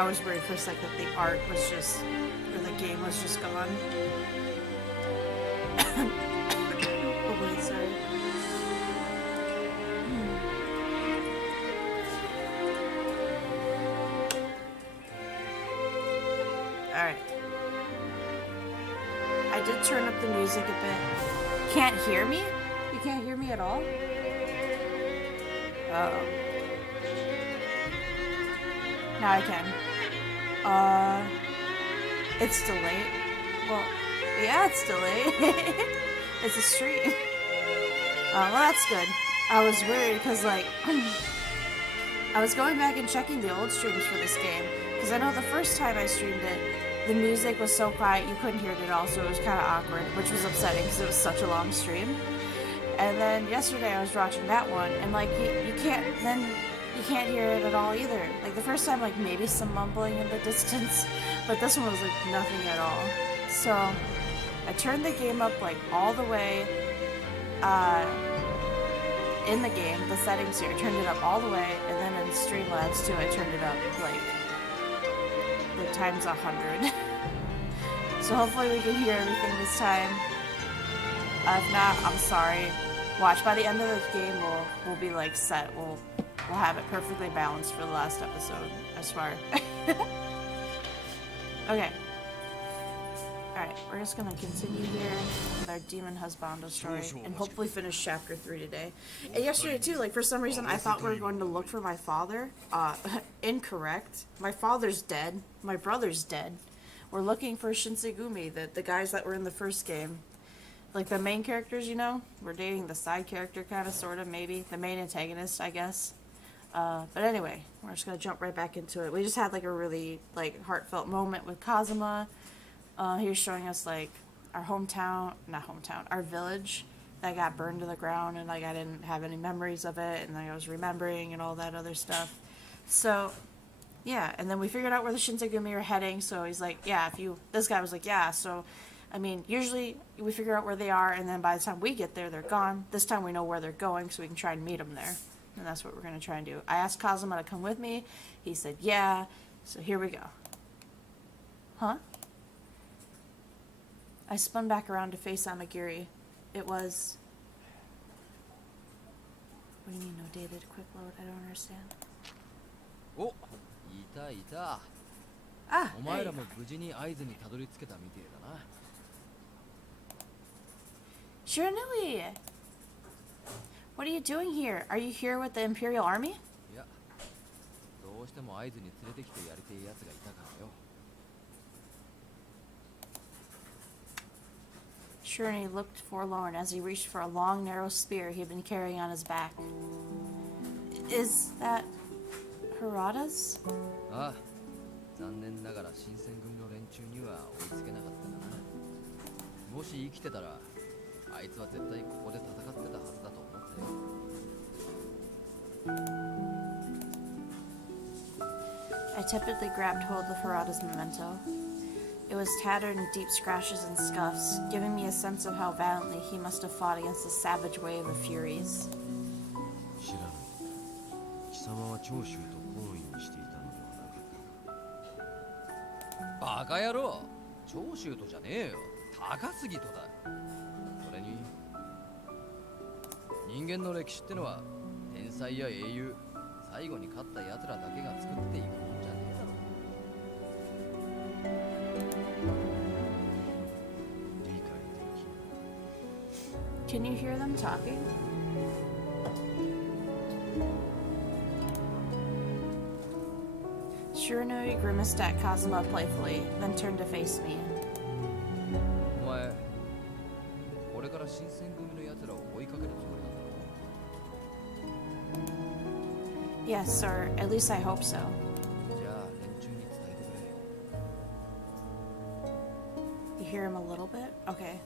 I was worried for a second that the art was just, or the game was just gone. Oh wait, sorry. Alright. I did turn up the music a bit. Can't hear me? You can't hear me at all? Uh-oh. Now I can. It's delayed. Well, yeah, it's delayed. It's a stream. Well, that's good. I was worried because, like, I was going back and checking the old streams for this game. Because I know the first time I streamed it, the music was so quiet you couldn't hear it at all, so it was kind of awkward, which was upsetting because it was such a long stream. And then yesterday I was watching that one, and like you can't hear it at all either. Like the first time, like maybe some mumbling in the distance, but this one was like nothing at all. So I turned the game up like all the way in the game, the settings here, I turned it up all the way, and then in Streamlabs too, I turned it up like times 100. So hopefully we can hear everything this time. If not, I'm sorry. Watch, by the end of the game we'll be like set. We'll have it perfectly balanced for the last episode, I swear. Okay. Alright, we're just gonna continue here with our Demon Husbando story and hopefully finish chapter 3 today. And yesterday too, like for some reason I thought we were going to look for my father. Incorrect. My father's dead. My brother's dead. We're looking for Shinsegumi, the guys that were in the first game. Like the main characters, you know? We're dating the side character kind of, sort of, maybe. The main antagonist, I guess. But anyway, we're just gonna jump right back into it. We just had like a really like heartfelt moment with Kazama. He was showing us like our our village that got burned to the ground, and like I didn't have any memories of it, and like I was remembering and all that other stuff. So yeah, and then we figured out where the Shinsegumi are heading. So he's like, yeah, this guy was like, yeah, so I mean, usually we figure out where they are, and then by the time we get there, they're gone. This time we know where they're going, so we can try and meet them there. And that's what we're going to try and do. I asked Kazama to come with me. He said, yeah. So here we go. Huh? I spun back around to face Amagiri. It was... What do you mean, no dated? Quick load? I don't understand. Oh, ita. Ah, hey. Shiranui! What are you doing here? Are you here with the Imperial Army? Shiranui looked forlorn as he reached for a long, narrow spear he had been carrying on his back. Is that... Harada's? Ah. I tepidly grabbed hold of Harada's memento. It was tattered in deep scratches and scuffs, giving me a sense of how valiantly he must have fought against a savage wave of furies. Can you hear them talking? Shiranui grimaced at Kazama playfully, then turned to face me. Yes, sir. At least I hope so. You hear him a little bit? Okay.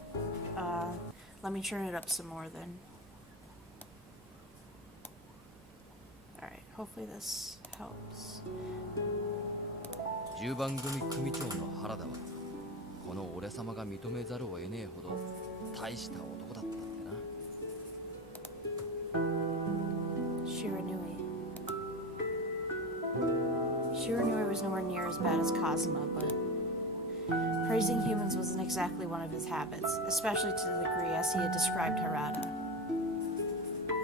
Let me turn it up some more then. Alright, hopefully this helps. Shiranui. Shiranui was nowhere near as bad as Kazama, but praising humans wasn't exactly one of his habits, especially to the degree as he had described Harada.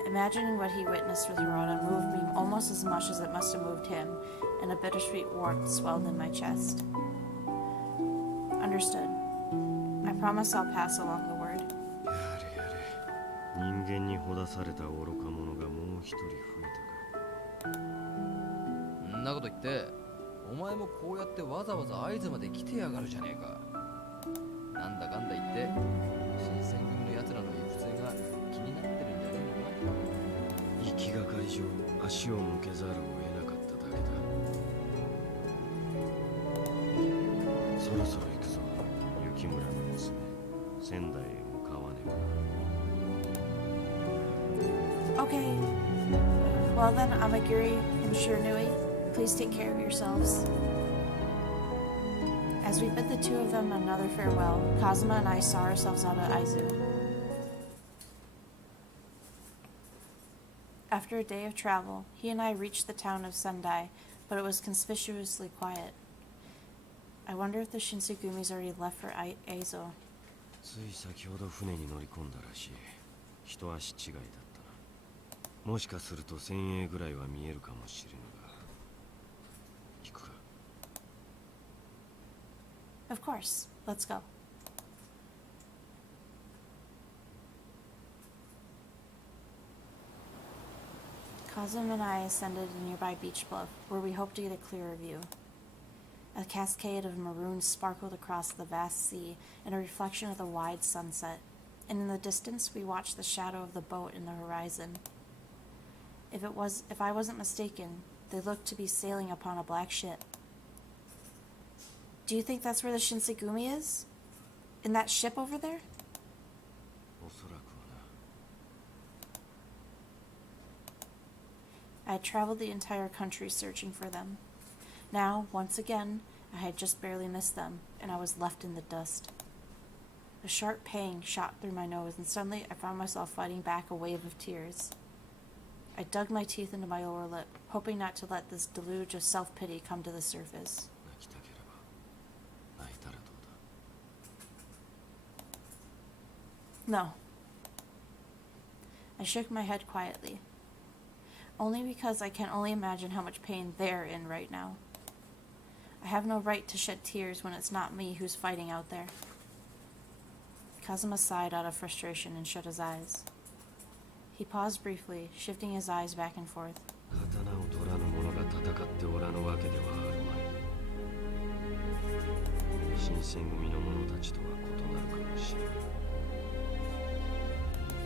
Imagining what he witnessed with Harada moved me almost as much as it must have moved him, and a bittersweet warmth swelled in my chest. Understood. I promise I'll pass along the word. 人間にほだされた愚か者がもう一人増えたか。んなこと言って、お前もこうやってわざわざ会津まで来てやがるじゃねえか。なんだかんだ言って、新選組の奴らの行く末が気になってるんじゃねえのか。行きがかり上、足を向けざるを得なかっただけだ。そろそろ行くぞ、雪村の娘。仙台へ向かわねば。Okay. Well then, Amagiri and Shiranui, please take care of yourselves. As we bid the two of them another farewell, Kazama and I saw ourselves out of Aizu. After a day of travel, he and I reached the town of Sendai, but it was conspicuously quiet. I wonder if the Shinsegumis already left for Aizo. つい先ほど船に乗り込んだらしい。一足違いだったな。もしかすると船影ぐらいは見えるかもしれぬが。行くか。Of course. Let's go. Kazama and I ascended a nearby beach bluff, where we hoped to get a clearer view. A cascade of maroon sparkled across the vast sea in a reflection of the wide sunset, and in the distance we watched the shadow of the boat in the horizon. If I wasn't mistaken, they looked to be sailing upon a black ship. Do you think that's where the Shinsegumi is? In that ship over there? おそらくはな。I had traveled the entire country searching for them. Now, once again, I had just barely missed them, and I was left in the dust. A sharp pang shot through my nose, and suddenly I found myself fighting back a wave of tears. I dug my teeth into my lower lip, hoping not to let this deluge of self-pity come to the surface. 泣きたければ泣いたらどうだ。 No. I shook my head quietly. Only because I can only imagine how much pain they're in right now. I have no right to shed tears when it's not me who's fighting out there. Kazama sighed out of frustration and shut his eyes. He paused briefly, shifting his eyes back and forth. 刀を取らぬ者が戦っておらぬわけではあるまい。新選組の者たちとは異なるかもしれない。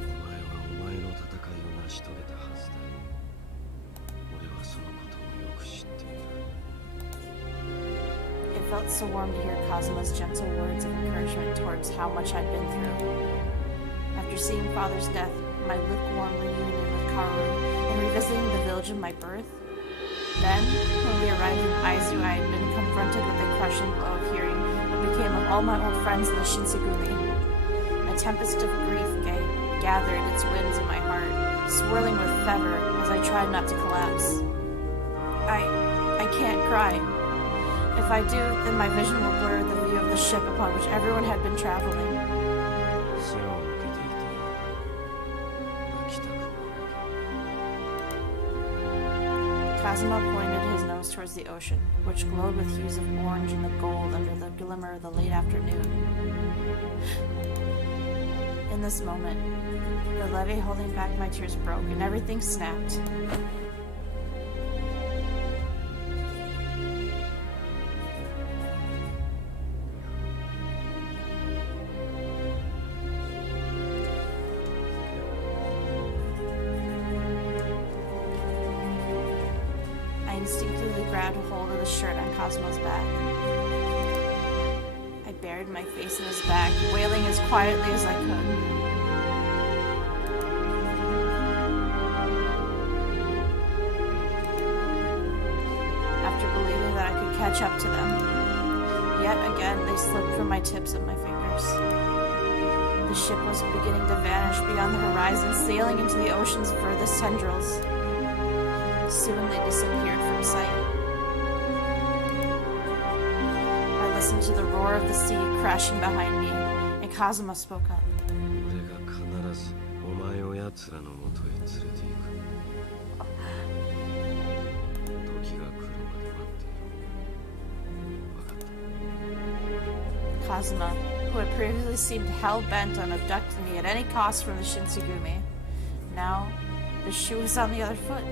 お前はお前の戦いを成し遂げたはずだ。俺はそのことをよく知っている。It felt so warm to hear Kazama's gentle words of encouragement towards how much I'd been through. After seeing Father's death, my lukewarm reunion with Kaoru, and revisiting the village of my birth. Then, when we arrived in Aizu, I had been confronted with the crushing blow of hearing what became of all my old friends in the Shinsegumi. A tempest of grief gathered its winds in my heart, swirling with fervor as I tried not to collapse. I can't cry. If I do, then my vision will blur the view of the ship upon which everyone had been traveling. 背を向けていてよ。泣きたくもなけ。 Kazama pointed his nose towards the ocean, which glowed with hues of orange and the gold under the glimmer of the late afternoon. In this moment, the levee holding back my tears broke and everything snapped. I instinctively grabbed hold of the shirt on Cosmo's back. I buried my face in his back, wailing as quietly as I could. After believing that I could catch up to them, yet again they slipped from my tips of my fingers. The ship was beginning to vanish beyond the horizon, sailing into the ocean's furthest tendrils. Soon they disappeared from sight. listened to the roar of the sea crashing behind me, and Kazama spoke up. 俺が必ずお前を奴らのもとへ連れて行く。時が来るまで待っている。分かった。Kazama, who had previously seemed hell-bent on abducting me at any cost from the Shinsengumi. Now, the shoe was on the other foot,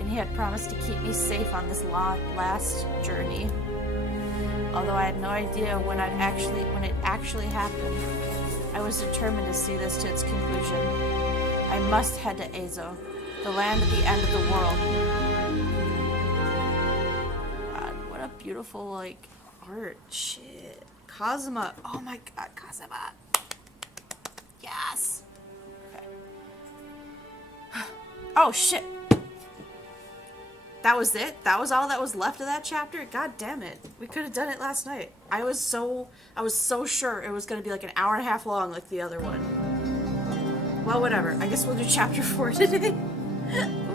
and he had promised to keep me safe on this last journey. Although I had no idea when it actually happened, I was determined to see this to its conclusion. I must head to Ezo, the land at the end of the world. God, what a beautiful, like, art. Shit. Kazama. Oh my god, Kazama. Yes. Okay. Oh shit. That was it? That was all that was left of that chapter? God damn it. We could have done it last night. I was so sure it was going to be like an hour and a half long like the other one. Well, whatever. I guess we'll do chapter 4 today.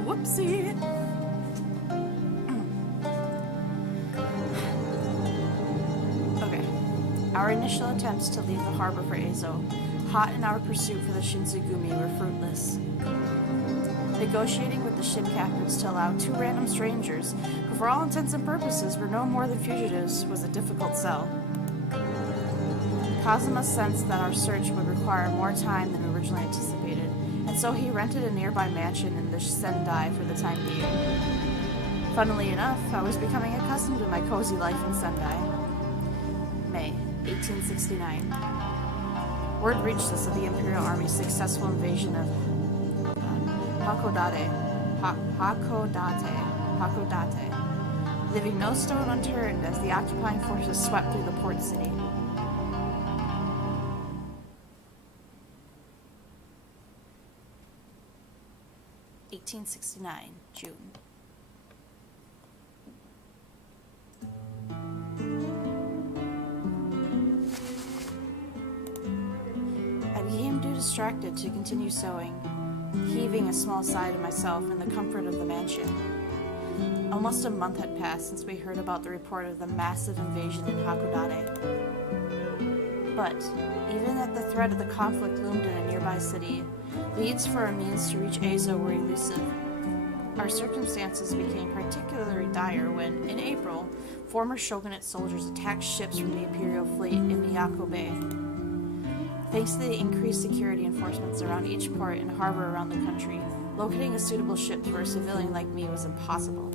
Whoopsie. Okay. Our initial attempts to leave the harbor for Ezo, hot in our pursuit for the Shinsengumi, were fruitless. Negotiating with the ship captains to allow two random strangers, who for all intents and purposes were no more than fugitives, was a difficult sell. Kazama sensed that our search would require more time than originally anticipated, and so he rented a nearby mansion in the Sendai for the time being. Funnily enough, I was becoming accustomed to my cozy life in Sendai. May 1869. Word reached us of the Imperial Army's successful invasion of Hakodate, leaving no stone unturned as the occupying forces swept through the port city. (1869) June. I became too distracted to continue sewing, heaving a small sigh to myself in the comfort of the mansion. Almost a month had passed since we heard about the report of the massive invasion in Hakodate. But, even as the threat of the conflict loomed in a nearby city, leads for a means to reach Ezo were elusive. Our circumstances became particularly dire when, in April, former shogunate soldiers attacked ships from the Imperial fleet in Miyako Bay. Thanks to the increased security enforcements around each port and harbor around the country, locating a suitable ship for a civilian like me was impossible.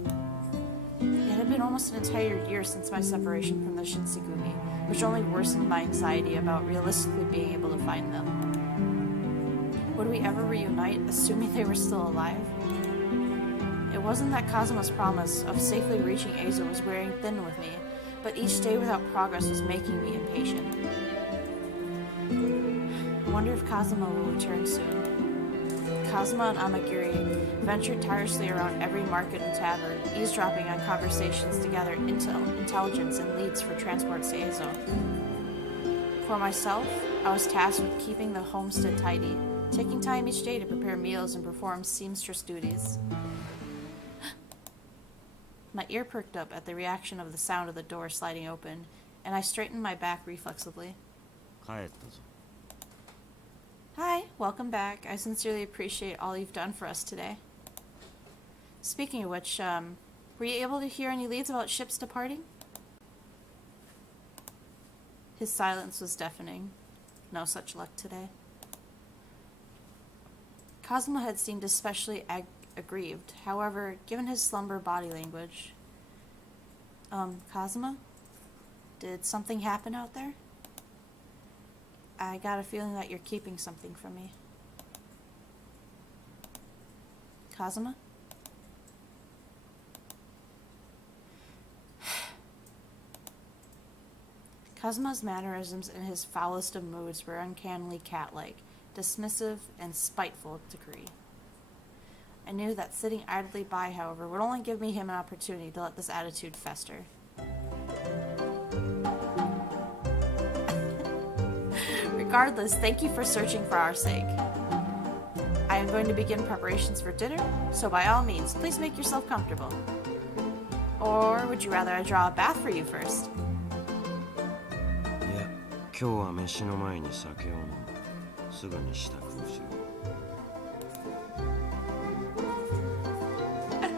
It had been almost an entire year since my separation from the Shinsengumi, which only worsened my anxiety about realistically being able to find them. Would we ever reunite, assuming they were still alive? It wasn't that Kazama's promise of safely reaching Ezo was wearing thin with me, but each day without progress was making me impatient. I wonder if Kazama will return soon. Kazama and Amagiri ventured tirelessly around every market and tavern, eavesdropping on conversations to gather intelligence and leads for transports to Ezo. For myself, I was tasked with keeping the homestead tidy, taking time each day to prepare meals and perform seamstress duties. My ear perked up at the reaction of the sound of the door sliding open, and I straightened my back reflexively. 帰ったぞ。 Hi, welcome back. I sincerely appreciate all you've done for us today. Speaking of which, were you able to hear any leads about ships departing? His silence was deafening. No such luck today. Kazama had seemed especially aggrieved. However, given his slumber body language... Kazama? Did something happen out there? I got a feeling that you're keeping something from me. Kazama? Kazama's mannerisms in his foulest of moods were uncannily cat-like, dismissive and spiteful to degree. I knew that sitting idly by, however, would only give me him an opportunity to let this attitude fester. Regardless, thank you for searching for our sake. I am going to begin preparations for dinner, so by all means, please make yourself comfortable. Or would you rather I draw a bath for you first? 今日は飯の前に酒を飲む。すぐに支度をし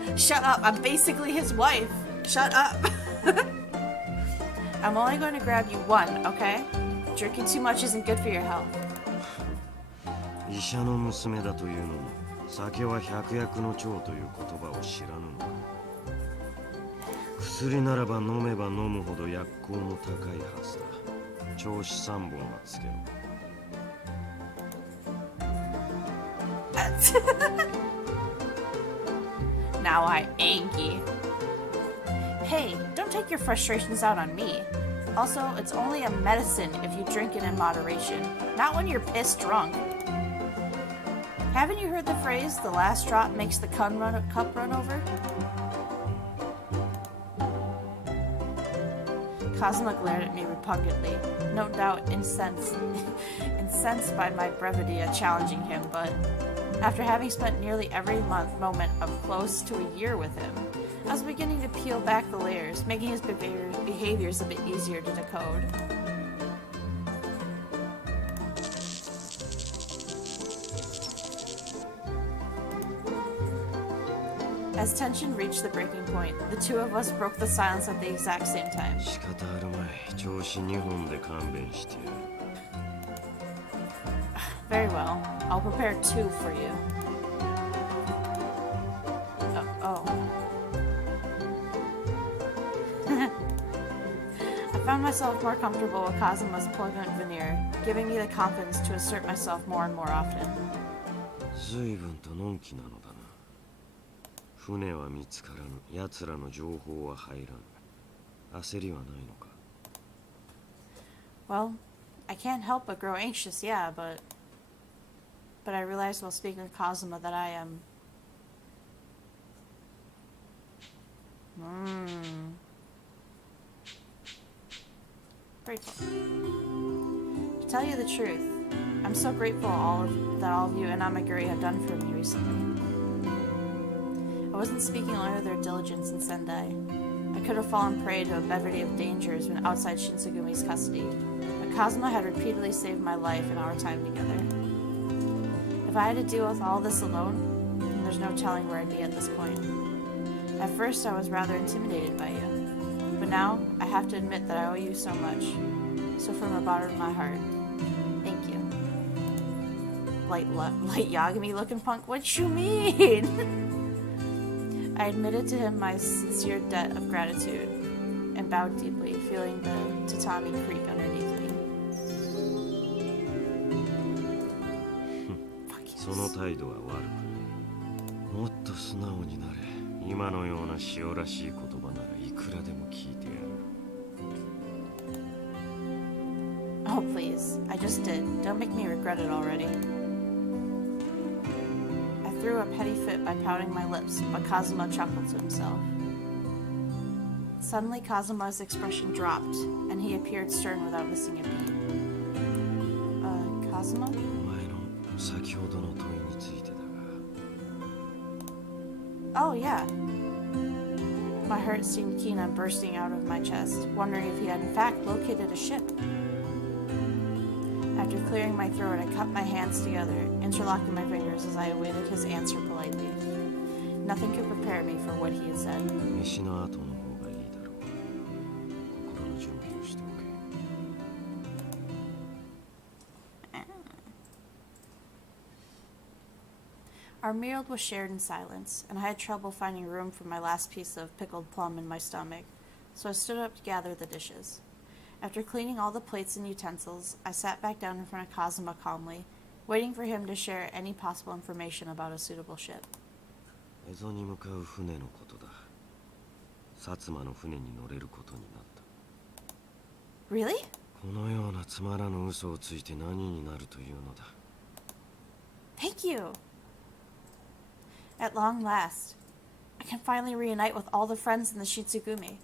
ろ。 Shut up, I'm basically his wife. Shut up. I'm only going to grab you one, okay? Drinking too much isn't good for your health. 医者の娘だというのも、酒は百薬の長という言葉を知らぬのか。薬ならば飲めば飲むほど薬効も高いはずだ。調子3本はつけろ。Now I'm angry. Hey, don't take your frustrations out on me. Also, it's only a medicine if you drink it in moderation, not when you're pissed drunk. Haven't you heard the phrase, the last drop makes the cup run over? Kazama glared at me repugnantly, no doubt incensed by my brevity at challenging him, but after having spent nearly every moment of close to a year with him, I was beginning to peel back the layers, making his behaviors a bit easier to decode. As tension reached the breaking point, the two of us broke the silence at the exact same time. 仕方あるまい。調子2本で勘弁してやる。 Very well. I'll prepare 2 for you. Oh. I found myself more comfortable with Kazama's pleasant veneer, giving me the confidence to assert myself more and more often. 随分とのんきなのだな。船は見つからぬ。奴らの情報は入らぬ。焦りはないのか。 Well, I can't help but grow anxious, yeah, but I realized while speaking with Kazama that I am... grateful. To tell you the truth, I'm so grateful that all of you and Amaguri have done for me recently. I wasn't speaking only of their diligence in Sendai. I could have fallen prey to a bevy of dangers when outside Shinsugumi's custody, but Kazama had repeatedly saved my life in our time together. If I had to deal with all this alone, then there's no telling where I'd be at this point. At first, I was rather intimidated by you, but now I have to admit that I owe you so much. So from the bottom of my heart, thank you. Light Yagami-looking punk, what you mean? I admitted to him my sincere debt of gratitude and bowed deeply, feeling the tatami creak underneath me. その態度は悪くない。もっと素直になれ。今のような塩らしい言葉ならいくらでも聞いてやる。Oh, please. I just did. Don't make me regret it already. I threw a petty fit by pouting my lips, but Kazama chuckled to himself. Suddenly, Kazama's expression dropped, and he appeared stern without missing a beat. Kazama? 先ほどの問いについてだが。 Oh, yeah. My heart seemed keen on bursting out of my chest, wondering if he had in fact located a ship. After clearing my throat, I cupped my hands together, interlocking my fingers as I awaited his answer politely. Nothing could prepare me for what he had said. 飯の後の方がいいだろう。心の準備をしておけ。 Our meal was shared in silence, and I had trouble finding room for my last piece of pickled plum in my stomach, so I stood up to gather the dishes. After cleaning all the plates and utensils, I sat back down in front of Kazama calmly, waiting for him to share any possible information about a suitable ship. 蝦夷に向かう船のことだ。薩摩の船に乗れることになった。 Really? このようなつまらぬ嘘をついて何になるというのだ。 Thank you! At long last, I can finally reunite with all the friends in the Shitsugumi.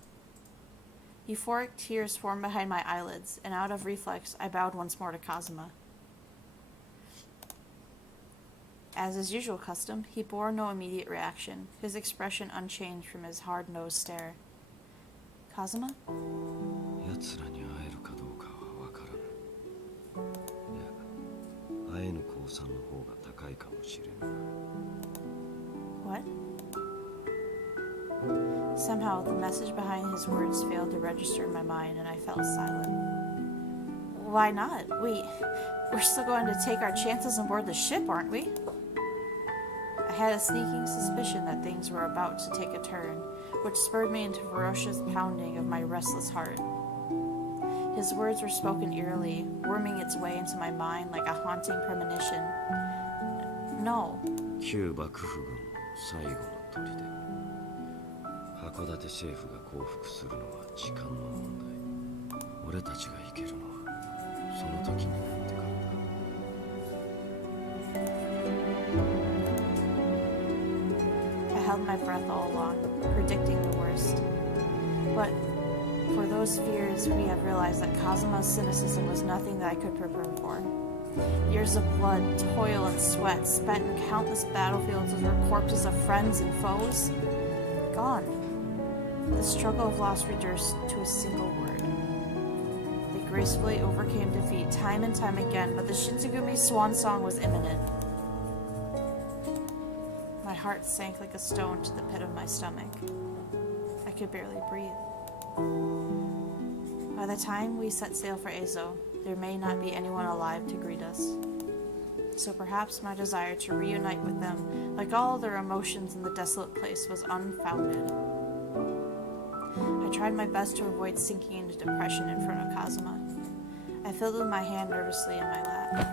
Euphoric tears formed behind my eyelids, and out of reflex, I bowed once more to Kazama. As is usual custom, he bore no immediate reaction, his expression unchanged from his hard-nosed stare. Kazama? 奴らに会えるかどうかはわからぬ。えぬ降参の方が高いかもしれぬが。 What? Somehow, the message behind his words failed to register in my mind, and I fell silent. Why not? We're still going to take our chances on board the ship, aren't we? I had a sneaking suspicion that things were about to take a turn, which spurred me into ferocious pounding of my restless heart. His words were spoken eerily, worming its way into my mind like a haunting premonition. No. 旧幕府軍最後の砦。函館政府が降伏するのは時間の問題。俺たちが行けるのはその時になってからだ。 I held my breath all along, predicting the worst. But for those fears, we have realized that Kazama's cynicism was nothing that I could prepare for. Years of blood, toil, and sweat spent in countless battlefields with our corpses of friends and foes, gone. The struggle of loss reduced to a single word. They gracefully overcame defeat time and time again, but the Shinsengumi swan song was imminent. My heart sank like a stone to the pit of my stomach. I could barely breathe. By the time we set sail for Ezo, there may not be anyone alive to greet us. So perhaps my desire to reunite with them, like all other emotions in the desolate place, was unfounded. I tried my best to avoid sinking into depression in front of Kazama. I fiddled my hand nervously in my lap.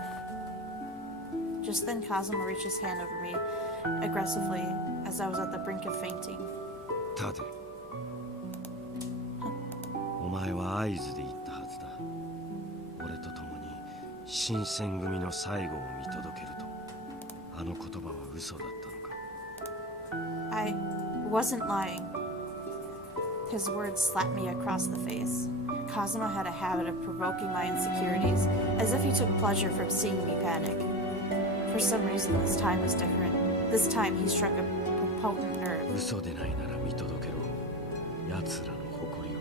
Just then Kazama reached his hand over me aggressively as I was at the brink of fainting. 立て。お前は合図で言ったはずだ。俺と共に新選組の最後を見届けると。あの言葉は嘘だったのか。 I wasn't lying. His words slapped me across the face. Kazama had a habit of provoking my insecurities, as if he took pleasure from seeing me panic. For some reason, this time was different. This time, he struck a potent nerve. 嘘でないなら見届けろ。奴らの誇りを、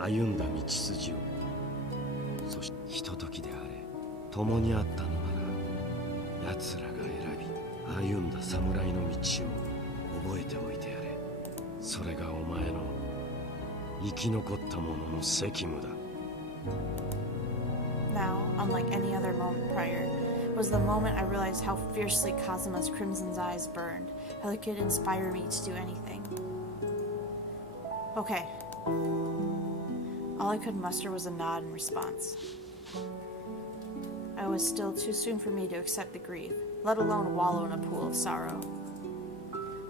歩んだ道筋を。そしてひとときであれ、共にあったのなら、奴らが選び、歩んだ侍の道を覚えておいてやれ。それがお前の生き残った者の責務だ。 Now, unlike any other moment prior, was the moment I realized how fiercely Kazama's crimson's eyes burned, how they could inspire me to do anything. Okay. All I could muster was a nod in response. It was still too soon for me to accept the grief, let alone wallow in a pool of sorrow.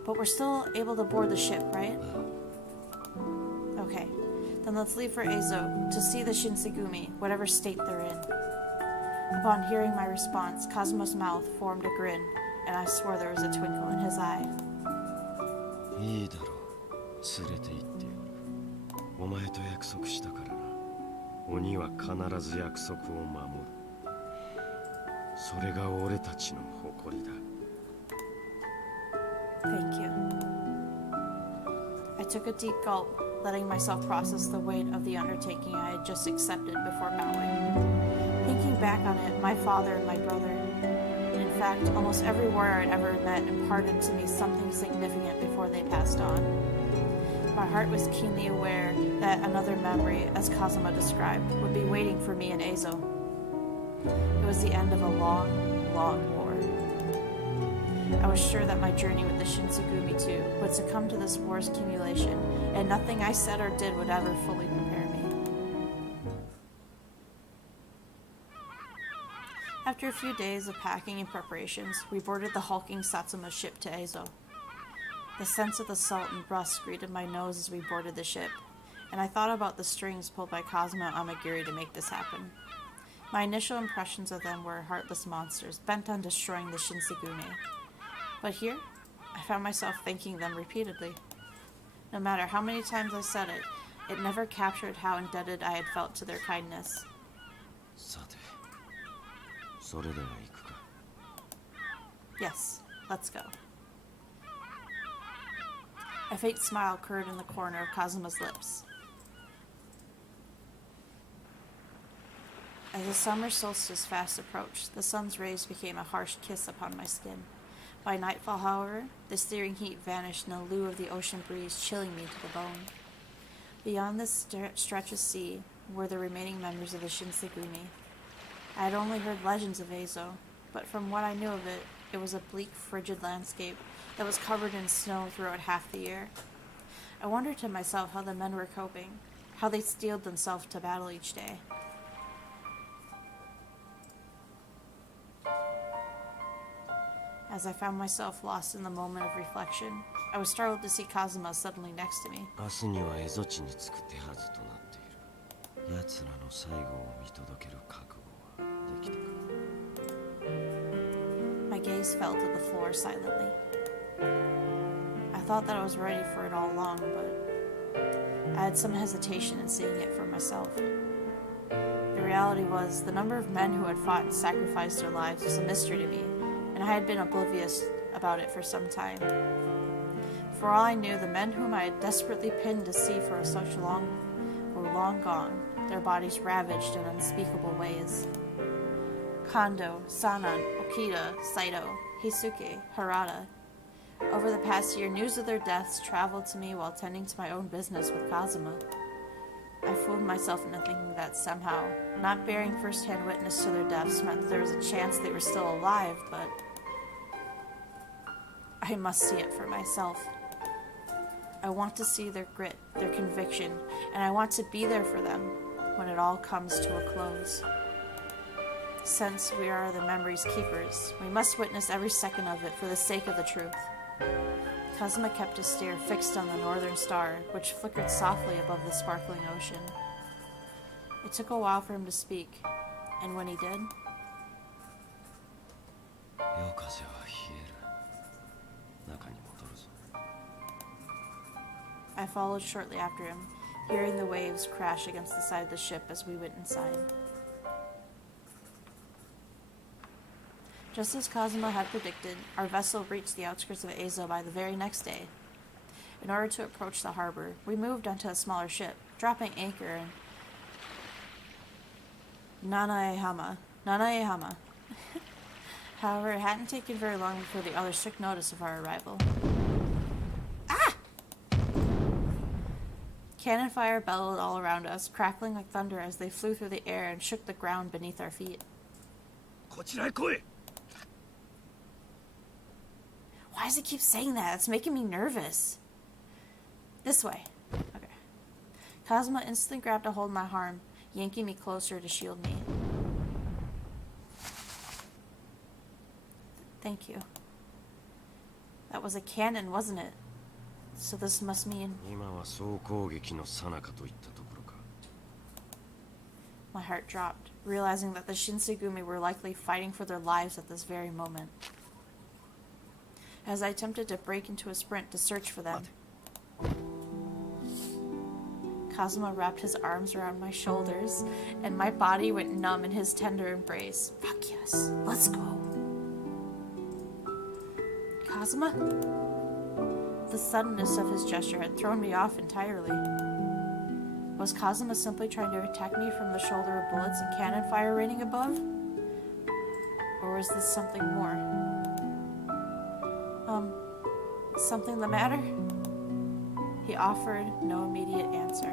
But we're still able to board the ship, right? Okay, then let's leave for Ezo to see the Shinsengumi, whatever state they're in. Upon hearing my response, Kazama's mouth formed a grin, and I swore there was a twinkle in his eye. いいだろう。連れて行ってやる。お前と約束したからな。鬼は必ず約束を守る。それが俺たちの誇りだ。Thank you. I took a deep gulp, letting myself process the weight of the undertaking I had just accepted before bowing. Thinking back on it, my father and my brother, in fact, almost every warrior I'd ever met imparted to me something significant before they passed on. My heart was keenly aware that another memory, as Kazama described, would be waiting for me in Ezo. It was the end of a long, long war. I was sure that my journey with the Shinsengumi too would succumb to this war's accumulation, and nothing I said or did would ever fully prepare me. After a few days of packing and preparations, we boarded the hulking Satsuma ship to Ezo. The sense of the salt and rust greeted my nose as we boarded the ship, and I thought about the strings pulled by Kazama and Amagiri to make this happen. My initial impressions of them were heartless monsters bent on destroying the Shinsengumi. But here, I found myself thanking them repeatedly. No matter how many times I said it, it never captured how indebted I had felt to their kindness. さて、それでは行くか。 Yes, let's go. A faint smile curved in the corner of Kazama's lips. I As the summer solstice fast approached, the sun's rays became a harsh kiss upon my skin. By nightfall, however, the searing heat vanished in a lieu of the ocean breeze chilling me to the bone. Beyond this stretch of sea were the remaining members of the Shinsengumi. I had only heard legends of Ezo, but from what I knew of it, it was a bleak, frigid landscape that was covered in snow throughout half the year. I wondered to myself how the men were coping, how they steeled themselves to battle each day. As I found myself lost in the moment of reflection, I was startled to see Kazama suddenly next to me. 明日には蝦夷地に着く手はずとなっている。奴らの最後を見届ける覚悟はできたか。My gaze fell to the floor silently. I thought that I was ready for it all along, but I had some hesitation in seeing it for myself. The reality was, the number of men who had fought and sacrificed their lives was a mystery to me, and I had been oblivious about it for some time. For all I knew, the men whom I had desperately pinned to sea for such long were long gone, their bodies ravaged in unspeakable ways. Kondo, Sanan, Okita, Saito, Hisuke, Harada. Over the past year, news of their deaths traveled to me while tending to my own business with Kazama. I fooled myself into thinking that somehow, not bearing first-hand witness to their deaths meant that there was a chance they were still alive, but I must see it for myself. I want to see their grit, their conviction, and I want to be there for them when it all comes to a close. Since we are the memory's keepers, we must witness every second of it for the sake of the truth. Kazama kept his stare fixed on the northern star, which flickered softly above the sparkling ocean. It took a while for him to speak, and when he did, 夜風は冷える。中に戻るぞ。I followed shortly after him, hearing the waves crash against the side of the ship as we went inside. Just as Kazama had predicted, our vessel reached the outskirts of Ezo by the very next day. In order to approach the harbor, we moved onto a smaller ship, dropping anchor in Nanaehama. However, it hadn't taken very long before the others took notice of our arrival. Ah! Cannon fire bellowed all around us, crackling like thunder as they flew through the air and shook the ground beneath our feet. こちらへ来い。 Why does it keep saying that? It's making me nervous. This way. Okay. Kazama instantly grabbed a hold of my arm, yanking me closer to shield me. Thank you. That was a cannon, wasn't it? So this must mean... 今は総攻撃の最中といったところか。 My heart dropped, realizing that the Shinsengumi were likely fighting for their lives at this very moment. As I attempted to break into a sprint to search for them, Kazama wrapped his arms around my shoulders, and my body went numb in his tender embrace. Fuck yes, let's go. Kazama? The suddenness of his gesture had thrown me off entirely. Was Kazama simply trying to attack me from the shoulder of bullets and cannon fire raining above? Or was this something more? Something the matter? He offered no immediate answer.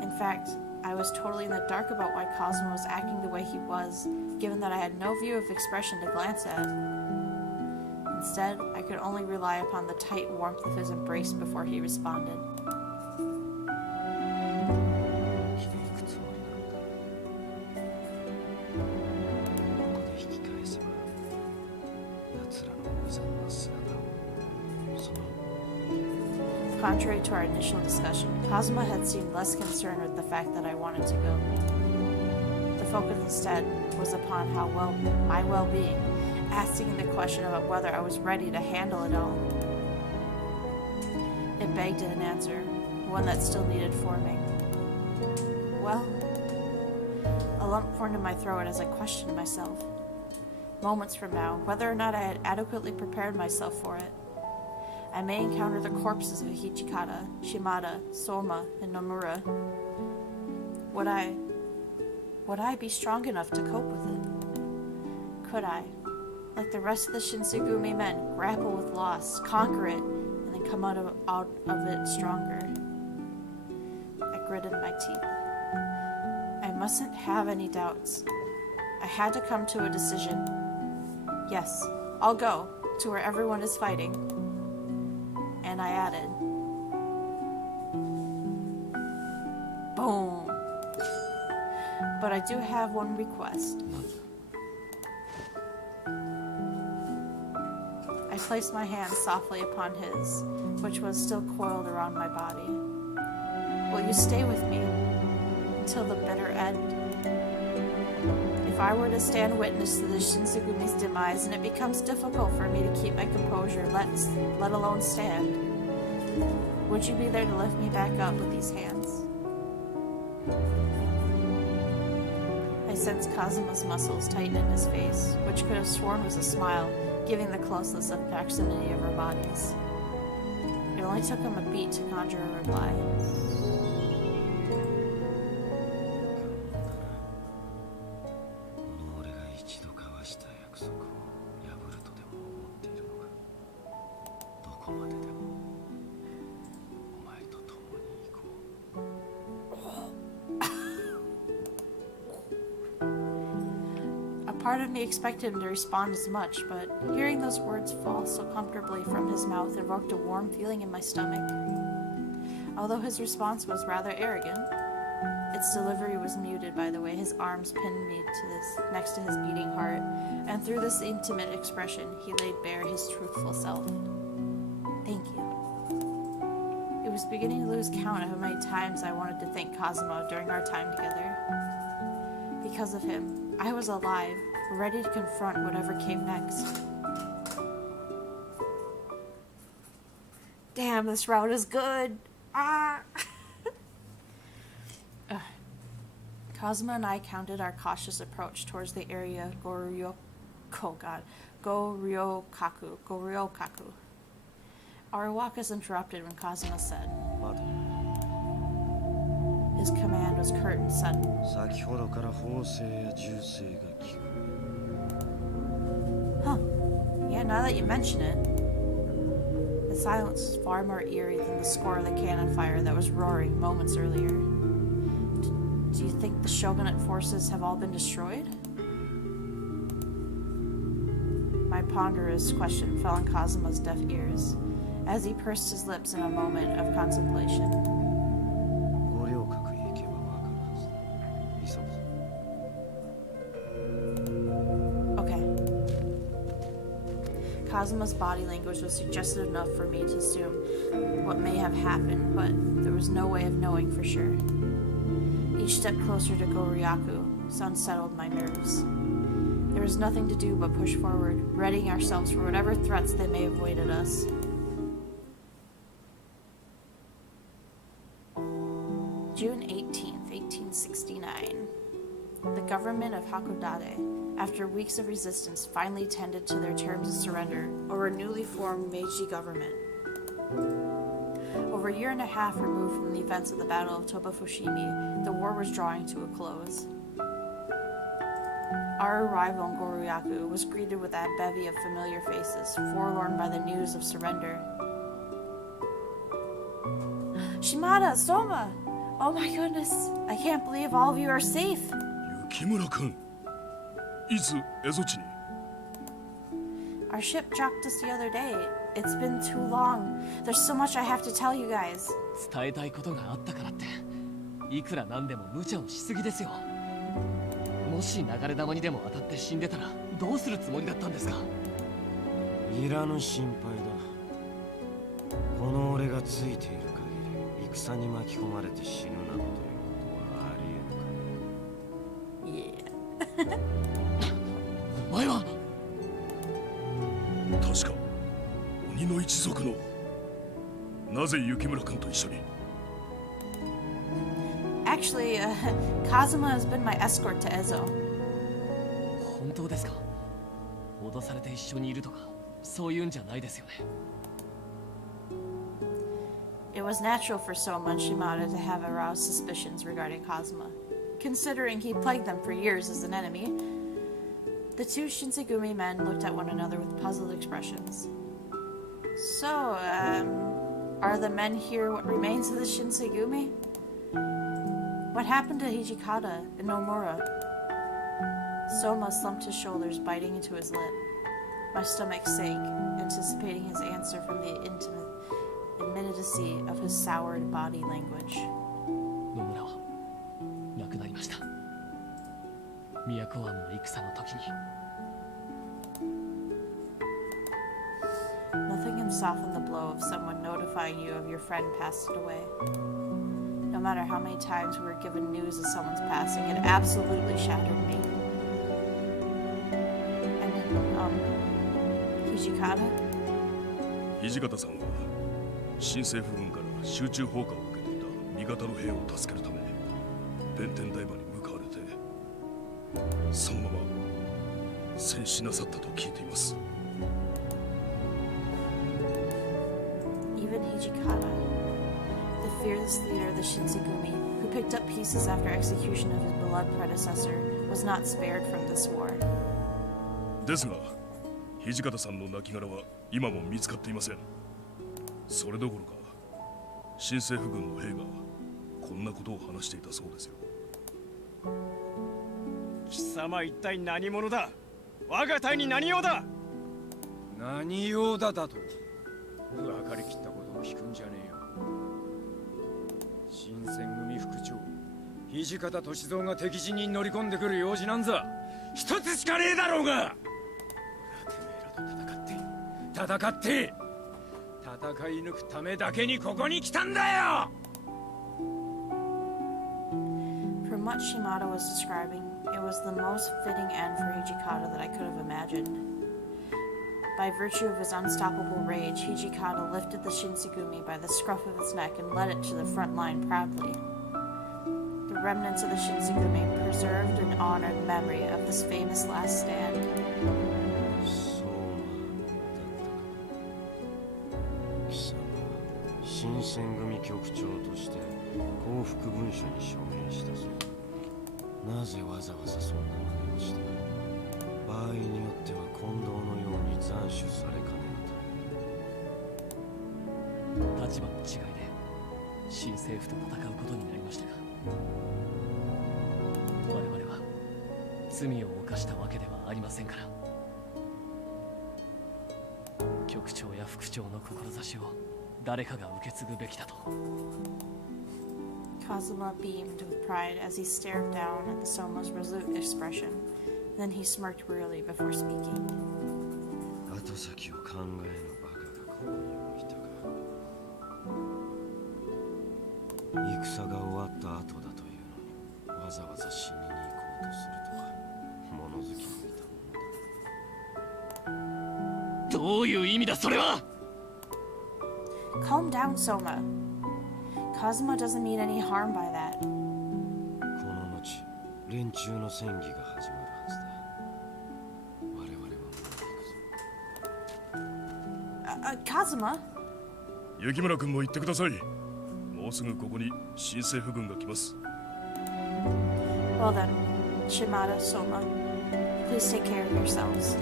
In fact, I was totally in the dark about why Kazama was acting the way he was, given that I had no view of expression to glance at. Instead, I could only rely upon the tight warmth of his embrace before he responded. 生きていくつもりなのだ。ここで引き返せば、奴らの無残な姿を、その Contrary to our initial discussion, Kazama had seemed less concerned with the fact that I wanted to go. The focus instead was upon my well-being, asking the question about whether I was ready to handle it all. It begged an answer, one that still needed forming. Well, a lump formed in my throat as I questioned myself. Moments from now, whether or not I had adequately prepared myself for it, I may encounter the corpses of Hichikata, Shimada, Soma, and Nomura. Would I Would I be strong enough to cope with it? Could I, like the rest of the Shinsengumi men, grapple with loss, conquer it, and then come out of it stronger? I gritted my teeth. I mustn't have any doubts. I had to come to a decision. Yes, I'll go to where everyone is fighting. And I added, boom. But I do have one request. I placed my hand softly upon his, which was still coiled around my body. Will you stay with me until the bitter end? If I were to stand witness to the Shinsegumi's demise and it becomes difficult for me to keep my composure, let alone stand, would you be there to lift me back up with these hands? I sensed Kazama's muscles tighten in his face, which could have sworn was a smile, given the closeness of proximity of our bodies. It only took him a beat to conjure a reply. Part of me expected him to respond as much, but hearing those words fall so comfortably from his mouth evoked a warm feeling in my stomach. Although his response was rather arrogant, its delivery was muted by the way his arms pinned me next to his beating heart, and through this intimate expression, he laid bare his truthful self. Thank you. It was beginning to lose count of how many times I wanted to thank Kazama during our time together. Because of him, I was alive, ready to confront whatever came next. Damn, this route is good. Kazama and I counted our cautious approach towards the area Goryokaku. Our walk is interrupted when Kazama said, his command was curt and sudden. Huh. Yeah, now that you mention it. The silence was far more eerie than the score of the cannon fire that was roaring moments earlier. Do you think the shogunate forces have all been destroyed? My ponderous question fell on Kazama's deaf ears, as he pursed his lips in a moment of contemplation. Kazama's body language was suggestive enough for me to assume what may have happened, but there was no way of knowing for sure. Each step closer to Goryokaku unsettled my nerves. There was nothing to do but push forward, readying ourselves for whatever threats that may have awaited us. June 18th, 1869. The government of Hakodate, after weeks of resistance, finally tended to their terms of surrender over a newly formed Meiji government. Over a year and a half removed from the events of the Battle of Toba-Fushimi, the war was drawing to a close. Our arrival in Goryokaku was greeted with that bevy of familiar faces, forlorn by the news of surrender. Shimada, Soma! Oh my goodness, I can't believe all of you are safe! Yukimura-kun, our ship docked us the other day. It's been too long. There's so much I have to tell you guys. 伝えたいことがあったからっていくらなんでも無茶をしすぎですよ。もし流れ弾にでも当たって死んでたらどうするつもりだったんですか。いらぬ心配だ。この俺がついている限り戦に巻き込まれて死ぬなどということはありえぬかね。お前は確か鬼の一族の。なぜ雪村君と一緒に。 Actually, Kazama has been my escort to Ezo. 本当ですか。脅されて一緒にいるとかそういうんじゃないですよね。It was natural for Soma and Shimada to have aroused suspicions regarding Kazama, considering he plagued them for years as an enemy. The two Shinsengumi men looked at one another with puzzled expressions. So, are the men here what remains of the Shinsengumi? What happened to Hijikata and Nomura? Soma slumped his shoulders, biting into his lip. My stomach sank, anticipating his answer from the immediacy of his soured body language. 野村は亡くなりました。都湾の戦の時に。Nothing can soften the blow of someone notifying you of your friend passed away. No matter how many times we were given news of someone's passing, it absolutely shattered me. And, Hijikata? 土方さんは新政府軍から集中砲火を受けていた味方の兵を助けるため弁天台場に向かわれてそのまま戦死なさったと聞いています。 Even Hijikata, the fearless leader of the Shinsengumi, who picked up pieces after execution of his beloved predecessor, was not spared from this war. ですが土方さんの亡骸は今も見つかっていません。それどころか新政府軍の兵がこんなことを話していたそうですよ。貴様一体何者だ。我が隊に何用だ。何用だだと分かりきったことを聞くんじゃねえよ。新選組副長土方歳三が敵陣に乗り込んでくる用事なんざ一つしかねえだろうが。てめえらと戦って戦い抜くためだけにここに来たんだよ。 From what Shimada was describing, it was the most fitting end for Hijikata that I could have imagined. By virtue of his unstoppable rage, Hijikata lifted the Shinsengumi by the scruff of its neck and led it to the front line proudly. The remnants of the Shinsengumi preserved and honored memory of this famous last stand. 新選組局長として降伏文書に署名したぞ。なぜわざわざそんな真似をした。場合によっては近藤のように斬首されかね立場の違いで新政府と戦うことになりましたが、我々は罪を犯したわけではありませんから。局長や副長の志を誰かが受け継ぐべきだと。 Kazama beamed with pride as he stared down at the Soma's resolute expression. Then he smirked wearily before speaking. え。後先を考えぬバカがここにもいたが。戦が終わった後だというのにわざわざ死にに行こうとするとは物好きのいたものだ。どういう意味だそれは。 Calm down, Soma. Kazama doesn't mean any harm by that. この後、連中の戦議が始まるはずだ。我々はもう行くぞ。Kazama? 雪村君も言ってください。もうすぐここに新政府軍が来ます。 Well then, Shimada, Soma, please take care of yourselves.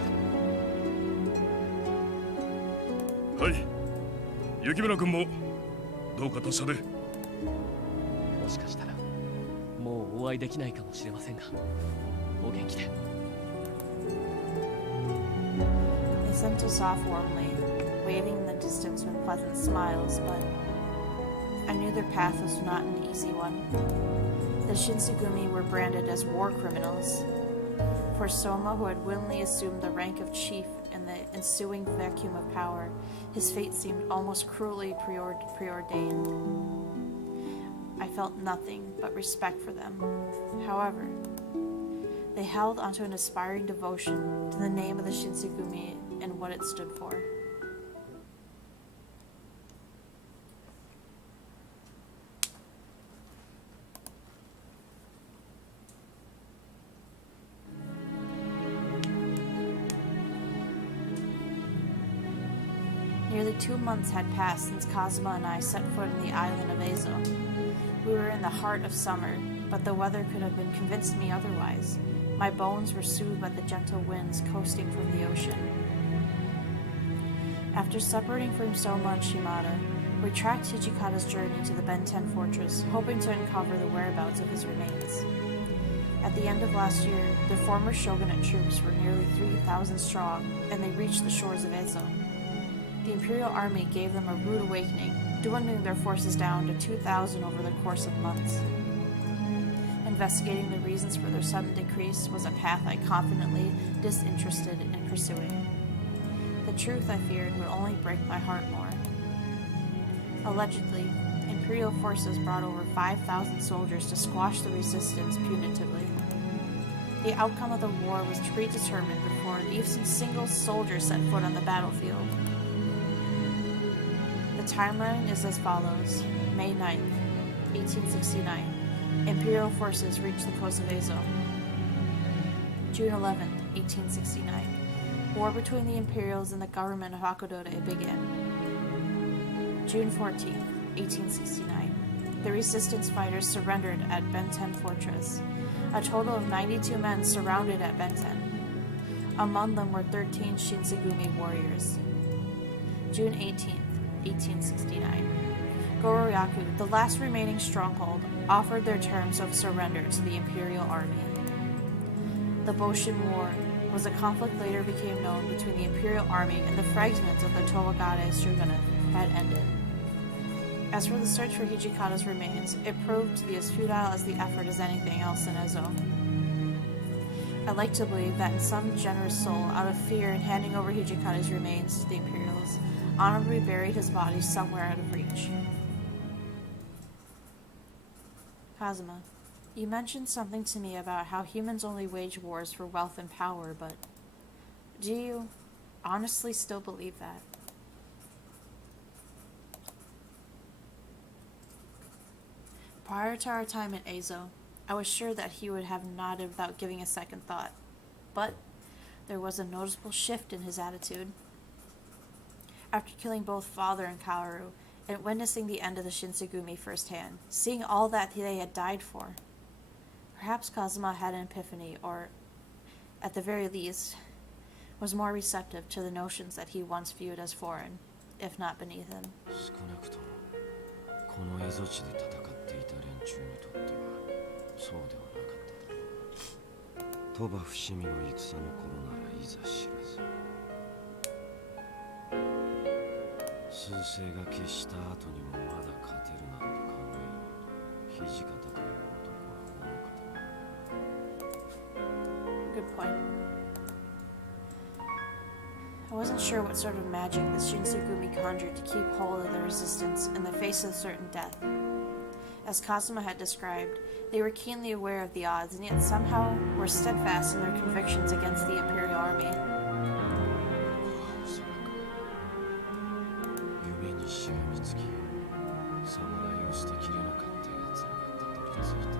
はい。雪村君もどうか達者で。もしかしたらもうお会いできないかもしれませんが、お元気で。 They sent us off warmly, waving in the distance with pleasant smiles, but I knew their path was not an easy one. The Shinsengumi were branded as war criminals. For Soma, who had willingly assumed the rank of chief in the ensuing vacuum of power, his fate seemed almost cruelly preordained. I felt nothing but respect for them. However, they held onto an aspiring devotion to the name of the Shinsengumi and what it stood for. Near the Nearly 2 months had passed since Kazama and I set foot in the island of Azo. We were in the heart of summer, but the weather could have been convinced me otherwise. My bones were soothed by the gentle winds coasting from the ocean. After separating from Soma and Shimada, we tracked Hijikata's journey to the Ben-10 fortress, hoping to uncover the whereabouts of his remains. At the end of last year, the former shogunate troops were nearly 3,000 strong, and they reached the shores of Ezo. The Imperial Army gave them a rude awakening, dwindling their forces down to 2,000 over the course of months. Investigating the reasons for their sudden decrease was a path I confidently disinterested in pursuing. The truth, I feared, would only break my heart more. Allegedly, Imperial forces brought over 5,000 soldiers to squash the resistance punitively. The outcome of the war was predetermined before even a single soldier set foot on the battlefield. The timeline is as follows. May 9th, 1869. Imperial forces reached the coast of Azo. June 11th, 1869. War between the Imperials and the government of Hakuoki began. June 14th, 1869. The resistance fighters surrendered at Ben-10 Fortress. A total of 92 men surrounded at Ben-10. Among them were 13 Shinsengumi warriors. June 18th, 1869. Goroyaku, the last remaining stronghold, offered their terms of surrender to the Imperial Army. The Boshin War was a conflict later became known between the Imperial Army and the fragments of the Towagade shogunate had ended. As for the search for Hijikata's remains, it proved to be as futile as the effort as anything else in Ezo. I like to believe that in some generous soul, out of fear in handing over Hijikata's remains to the Imperials, honorably buried his body somewhere out of reach. Kazama, you mentioned something to me about how humans only wage wars for wealth and power, but do you honestly still believe that? Prior to our time at Azo, I was sure that he would have nodded without giving a second thought, but there was a noticeable shift in his attitude. After killing both father and Kaoru, and witnessing the end of the Shinsengumi firsthand, seeing all that they had died for, perhaps Kazama had an epiphany, or, at the very least, was more receptive to the notions that he once viewed as foreign, if not beneath him. 少なくともこの蝦夷地で戦っていた連中にとってはそうではなかっただろう。鳥羽伏見の戦の頃ならいざ知らず。趨勢が消した後にもまだ勝てるなどと考える土方という男は愚かだ。 Good point. I wasn't sure what sort of magic the Shinsengumi conjured to keep hold of the resistance in the face of certain death. As Kazama had described, they were keenly aware of the odds and yet somehow were steadfast in their convictions against the Imperial Army. 夢にしがみつき侍を捨てきれなかった奴らがたどり着いた。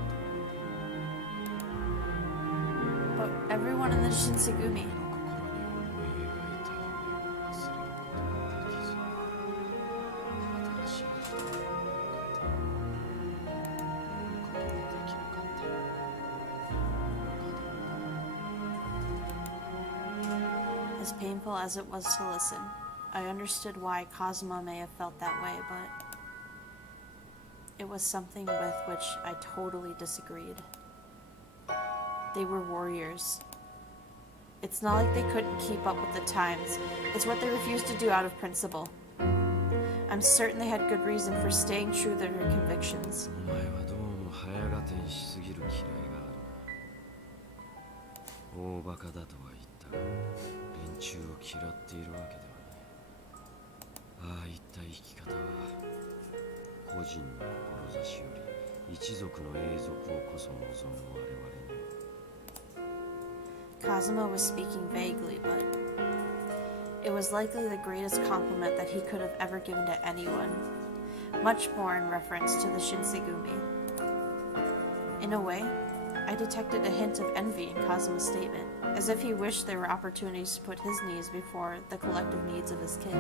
But everyone in the Shinsengumi, 心に思い描いた夢を忘れることができず新しい時代を向かっていくことができなかった。 as painful as it was to listen, I understood why Kazama may have felt that way, but it was something with which I totally disagreed. They were warriors. It's not like they couldn't keep up with the times. It's what they refused to do out of principle. I'm certain they had good reason for staying true to their convictions. お前はどうも早合点しすぎる嫌いがあるな。大バカだとは言ったが連中を嫌っているわけではない。ああいった生き方は個人の志より一族の永続をこそ望む我々に。 Kazama was speaking vaguely, but it was likely the greatest compliment that he could have ever given to anyone, much more in reference to the Shinsengumi. In a way, I detected a hint of envy in Kazama's statement, as if he wished there were opportunities to put his needs before the collective needs of his kin.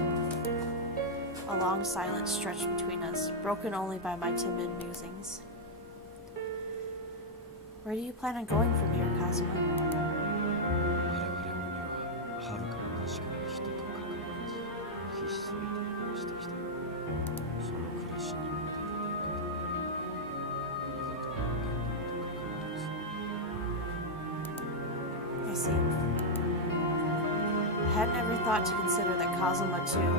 A long silence stretched between us, broken only by my timid musings. Where do you plan on going from here, Kazama? 我々鬼は遥か昔から人と関わらずひっそりと暮らしてきた。その暮らしに戻るだけで見事な言動と関わるつもり。 I see. I hadn't ever thought to consider that Kazama, too,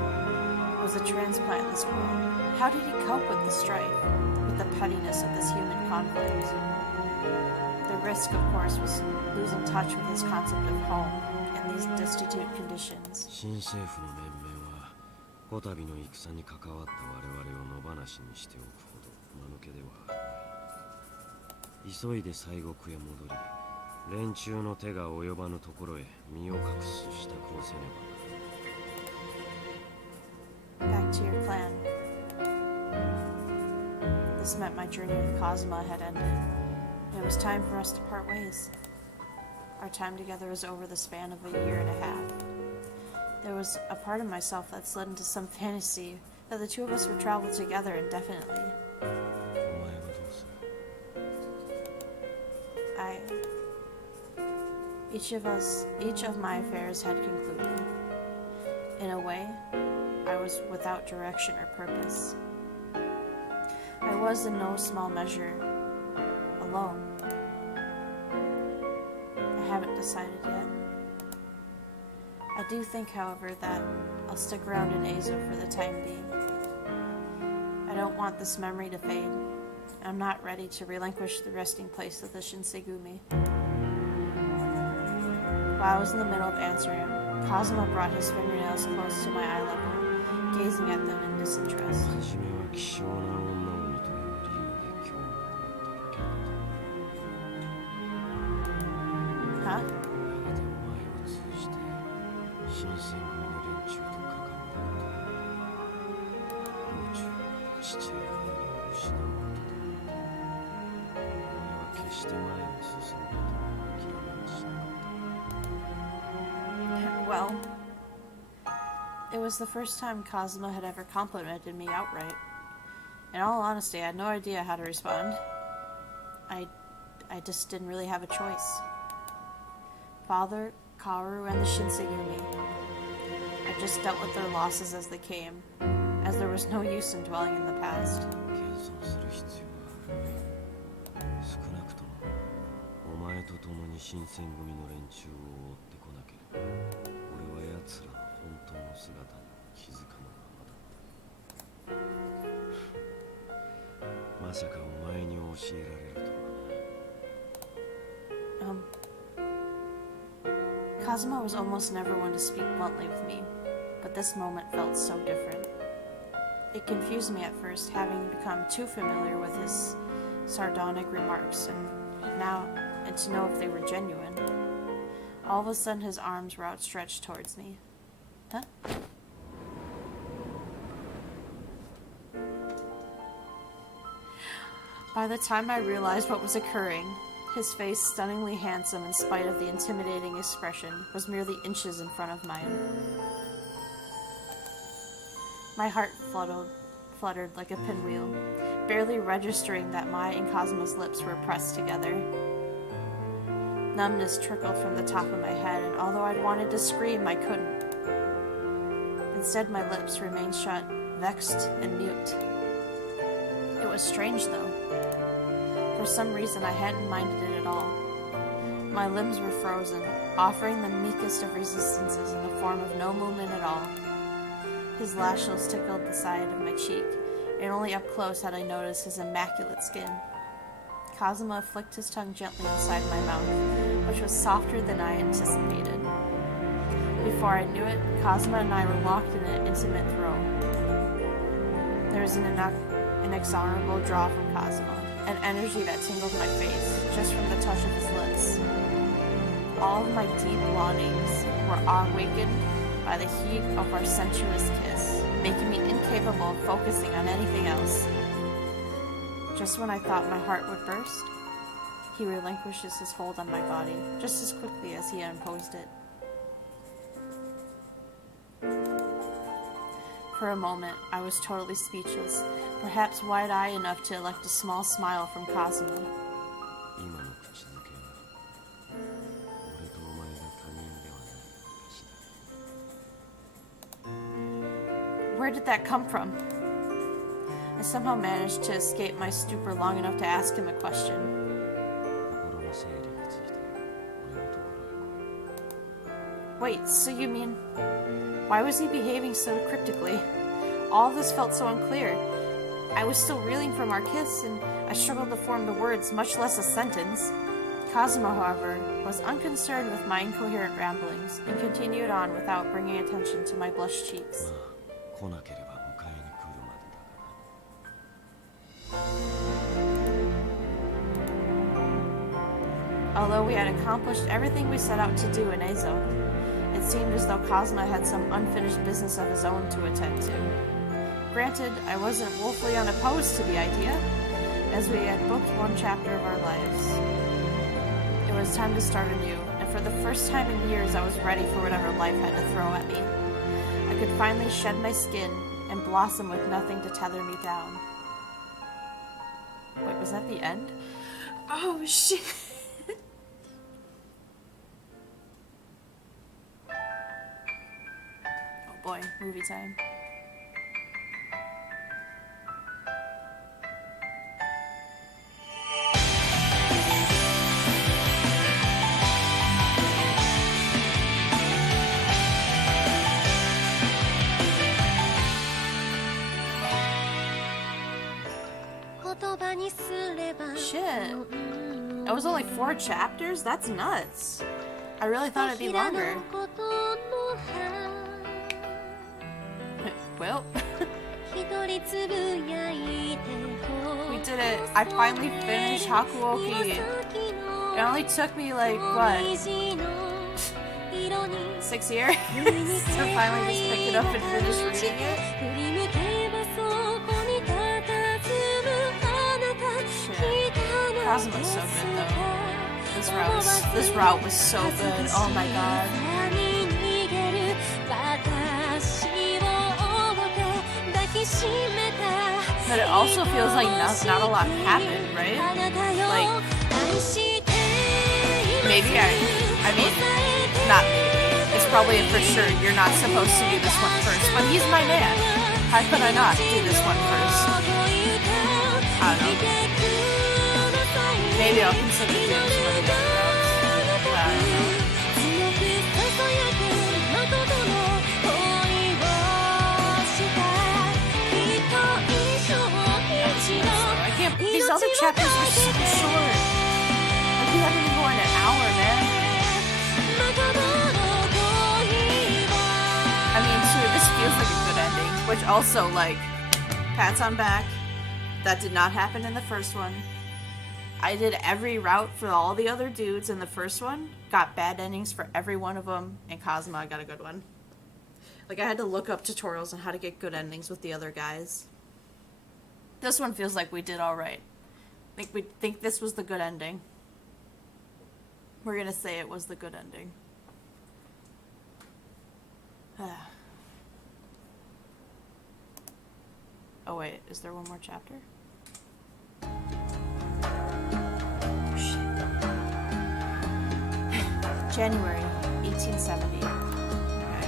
was a transplant in this world. How did he cope with the strife, with the pettiness of this human conflict? The risk, of course, was losing touch with his concept of home in these destitute conditions. 新政府の面々はこたびの戦に関わった我々を野放しにしておくほど間抜けではある。急いで西国へ戻り、連中の手が及ばぬところへ身を隠す支度をせねば。 Back to your clan. This meant my journey with Kazama had ended. It was time for us to part ways. Our time together was over the span of a year and a half. There was a part of myself that slid into some fantasy that the two of us would travel together indefinitely. お前はどうする？ Each of my affairs had concluded. In a way, I was without direction or purpose. I was in no small measure alone. I haven't decided yet. I do think, however, that I'll stick around in Azo for the time being. I don't want this memory to fade. I'm not ready to relinquish the resting place of the Shinsegumi. While I was in the middle of answering, Kazama brought his fingernails close to my eye level, gazing at them in disinterest. 初めは希少な女を見という理由で興味を持っただけだ。 Huh? やがてお前を通じて新選組の連中と関わること、道中父や兄を失うことだ。お前は決して前に進むことを諦めはしなかった。 Well, it was the first time Kazama had ever complimented me outright. In all honesty, I had no idea how to respond. I just didn't really have a choice. Father, Kaoru, and the Shinsegumi. I just dealt with their losses as they came, as there was no use in dwelling in the past. 謙遜する必要はある。少なくともお前と共に新選組の連中を追ってこなければ俺は奴らの本当の姿に気づかぬままだった。まさかお前に教えられるとはな。Kazama was almost never one to speak bluntly with me, but this moment felt so different. It confused me at first, having become too familiar with his sardonic remarks, and to know if they were genuine. All of a sudden, his arms were outstretched towards me. Huh? By the time I realized what was occurring, his face, stunningly handsome in spite of the intimidating expression, was merely inches in front of mine. My heart fluttered like a pinwheel, barely registering that my and Kazama's lips were pressed together. Numbness trickled from the top of my head, and although I'd wanted to scream, I couldn't. Instead, my lips remained shut, vexed and mute. It was strange, though. For some reason, I hadn't minded it at all. My limbs were frozen, offering the meekest of resistances in the form of no movement at all. His lashes tickled the side of my cheek, and only up close had I noticed his immaculate skin. Kazama flicked his tongue gently inside my mouth, which was softer than I anticipated. Before I knew it, Kazama and I were locked in an intimate throw. There was an inexorable draw from Kazama, an energy that tingled my face just from the touch of his lips. All of my deep longings were awakened by the heat of our sensuous kiss, making me incapable of focusing on anything else. Just when I thought my heart would burst, he relinquishes his hold on my body just as quickly as he had imposed it. For a moment, I was totally speechless, perhaps wide-eyed enough to elect a small smile from Kazama. 今の口づけは俺とお前が他人ではない証だ。 Where did that come from? I somehow managed to escape my stupor long enough to ask him a question. 心の整理がついて俺のところへ来い。 Wait, so you mean... Why was he behaving so cryptically? All of this felt so unclear. I was still reeling from our kiss, and I struggled to form the words, much less a sentence. Kazama, however, was unconcerned with my incoherent ramblings, and continued on without bringing attention to my blushed cheeks. 来なければ迎えに来るまでだがな。 Although we had accomplished everything we set out to do in Ezo, it seemed as though Kazama had some unfinished business of his own to attend to. Granted, I wasn't woefully unopposed to the idea, as we had booked one chapter of our lives. It was time to start anew, and for the first time in years I was ready for whatever life had to throw at me. I could finally shed my skin and blossom with nothing to tether me down. Wait, was that the end? Oh, shit! Oh boy, movie time. Shit. It was only 4 chapters? That's nuts. I really thought it'd be longer. Well. We did it. I finally finished Hakuoki. It only took me like, what? 6 years to finally just pick it up and finish reading it. Kazama's so good though. This route was so good. Oh my god. But it also feels like not a lot happened, right? Like maybe I mean not maybe. It's probably for sure you're not supposed to do this one first, but he's my man. How could I not do this one first? I don't know. Maybe I'll consider doing some of the other routes. I don't know. I can't. These other chapters are so short. Like we haven't been going an hour, man. I mean, too, this feels like a good ending. Which also, like, pats on back. That did not happen in the first one. I did every route for all the other dudes in the first one, got bad endings for every one of them, and Kazama got a good one. Like, I had to look up tutorials on how to get good endings with the other guys. This one feels like we did alright. We think this was the good ending. We're gonna say it was the good ending. Oh wait, is there one more chapter? January 1870. Okay.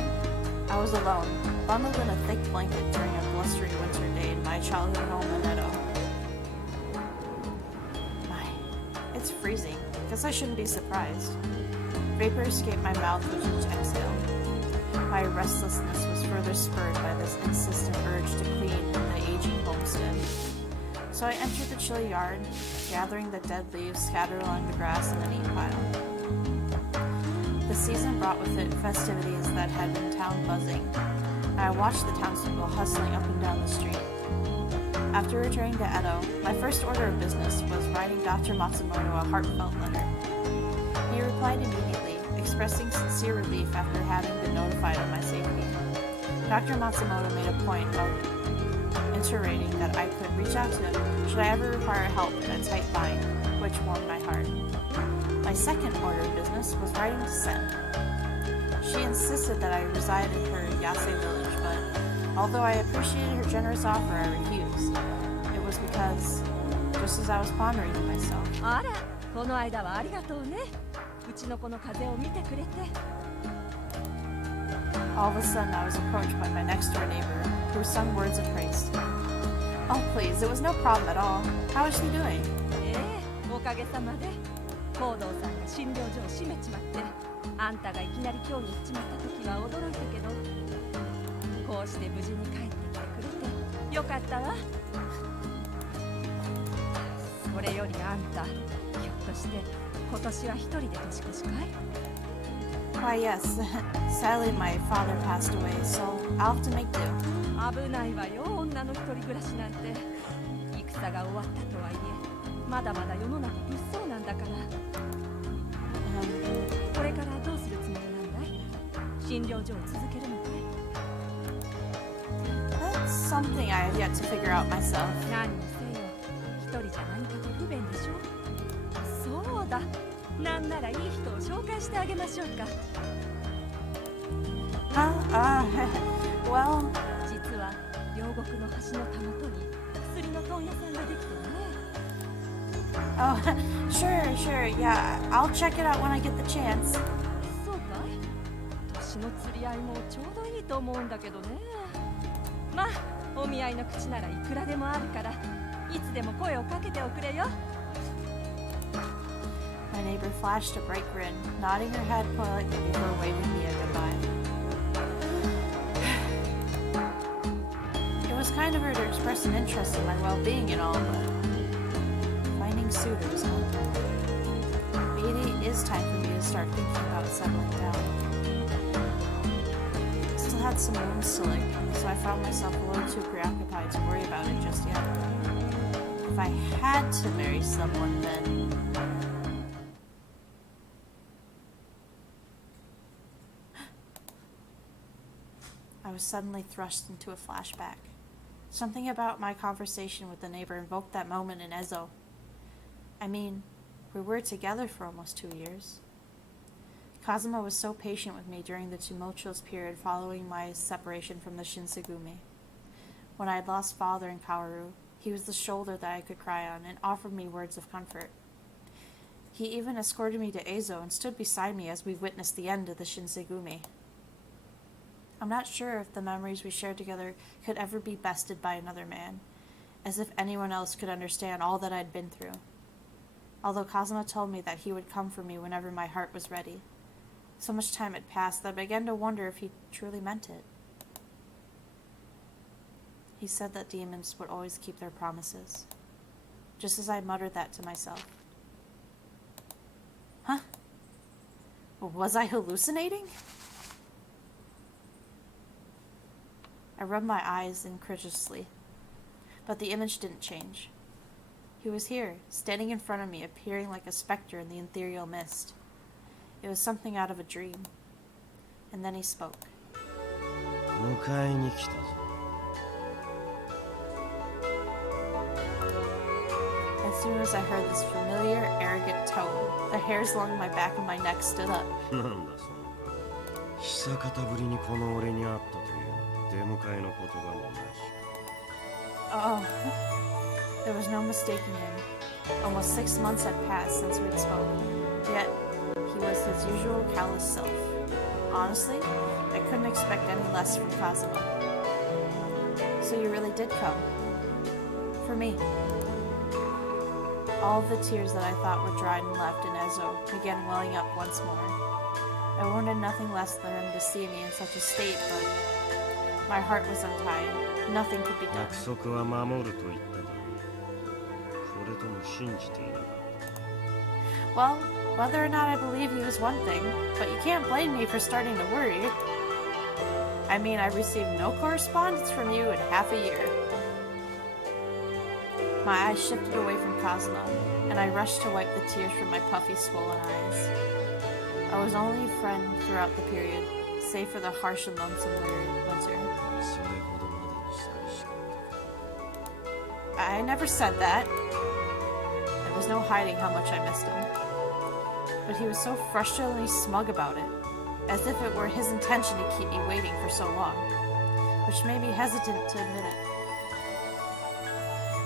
I was alone, bundled in a thick blanket during a blustery winter day in my childhood home in Edo. It's freezing. Guess I shouldn't be surprised. Vapor escaped my mouth with each exhale. My restlessness was further spurred by this insistent urge to clean the aging homestead. So I entered the chilly yard, gathering the dead leaves scattered along the grass in a neat pile. The season brought with it festivities that had been town buzzing, and I watched the townspeople hustling up and down the street. After returning to Edo, my first order of business was writing Dr. Matsumoto a heartfelt letter. He replied immediately, expressing sincere relief after having been notified of my safety. Dr. Matsumoto made a point of iterating that I could reach out to him should I ever require help in a tight bind, which warmed my heart. My second order of business was writing to Sen. She insisted that I reside in her Yase village, but Although I appreciated her generous offer, I refused. It was because, just as I was pondering to myself, あら、この間はありがとうね。うちの子の風邪を見てくれて。 all of a sudden I was approached by my next door neighbor, who sung words of praise to me. Oh please, it was no problem at all. How is she doing? ええ、おかげさまで。行動さんが診療所を閉めちまって、あんたがいきなり今日に行っちまった時は驚いたけど、こうして無事に帰ってきてくれてよかったわ。それよりあんた、ひょっとして今年は一人で年越しかい？ Why yes, sadly my father passed away, so I'll have to make do. 危ないわよ、女の一人暮らしなんて。戦が終わったとはいえ、まだまだ世の中物騒なんだから。これからどうするつもりなんだい？診療所を続けるのかい？ That's something I have yet to figure out myself. 何にせよ、一人じゃ何かと不便でしょ。そうだ、なんならいい人を紹介してあげましょうか。Well... 実は両国の橋のたもとに薬の問屋さんができてね。Oh, sure, yeah, I'll check it out when I get the chance. そうかい？年の釣り合いもちょうどいいと思うんだけどね。まあ、お見合いの口ならいくらでもあるから、いつでも声をかけておくれよ。My neighbor flashed a bright grin, nodding her head politely before waving me a goodbye. It was kind of her to express an interest in my well-being and all, but finding suitors, huh? Maybe it is time for me to start thinking about settling down. I still had some wounds to lick, so I found myself a little too preoccupied to worry about it just yet. If I had to marry someone, then... I was suddenly thrust into a flashback. Something about my conversation with the neighbor invoked that moment in Ezo. I mean, we were together for almost 2 years. Kazama was so patient with me during the tumultuous period following my separation from the Shinsegumi. When I had lost father in Kaoru, he was the shoulder that I could cry on and offered me words of comfort. He even escorted me to Ezo and stood beside me as we witnessed the end of the Shinsegumi. I'm not sure if the memories we shared together could ever be bested by another man, as if anyone else could understand all that I'd been through. Although Kazama told me that he would come for me whenever my heart was ready. So much time had passed that I began to wonder if he truly meant it. He said that demons would always keep their promises, just as I muttered that to myself. Huh? Was I hallucinating? I rubbed my eyes incredulously, but the image didn't change. He was here, standing in front of me, appearing like a specter in the ethereal mist. It was something out of a dream. And then he spoke. 迎えに来たぞ。 As soon as I heard this familiar, arrogant tone, the hairs along my back of my neck stood up. なんだその顔。久方ぶりにこの俺に会ったという出迎えの言葉もなしか。 Oh, there was no mistaking him. Almost 6 months had passed since we'd spoken, yet he was his usual callous self. Honestly, I couldn't expect any less from Kazama. So you really did come. For me. All of the tears that I thought were dried and left in Ezo began welling up once more. I wanted nothing less than him to see me in such a state, but my heart was untied. Nothing could be done. 約束は守ると言っただろう。それとも信じていなかった。 Well, whether or not I believe you is one thing, but you can't blame me for starting to worry. I mean, I've received no correspondence from you in half a year. My eyes shifted away from Kazama, and I rushed to wipe the tears from my puffy, swollen eyes. I was only a friend throughout the period, save for the harsh and lonesome winter. それほどまでに寂しかった。 I never said that. There was no hiding how much I missed him. But he was so frustratingly smug about it, as if it were his intention to keep me waiting for so long. which made me hesitant to admit it.